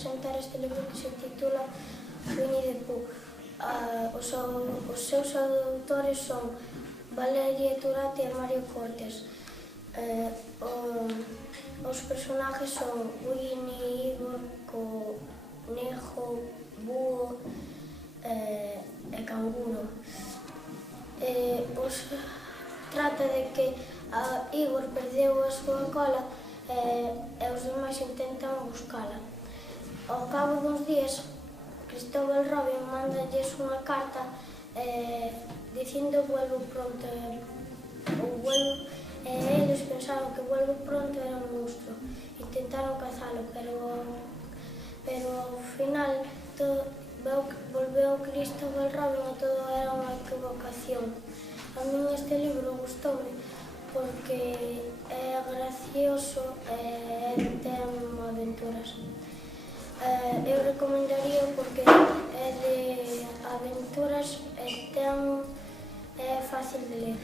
presentar este libro que se titula Winnie the Pooh. Os seus autores son Valeria Turati e Mario Cortes. Os personaxes son Winnie, Igor, Conejo, Búho e Canguro. Trata de que Igor perdeu a súa cola e os demais intentan buscala. Ao cabo duns días, Cristóbal Robin mandalles unha carta dicindo vuelvo pronto, e eles pensaron que vuelvo pronto era un monstro. Intentaron cazalo, pero ao final volveu Cristóbal Robin e todo era unha equivocación. A min este libro gustoume porque é gracioso e ten aventuras. Eu recomendaría porque é de aventuras e é fácil de ler.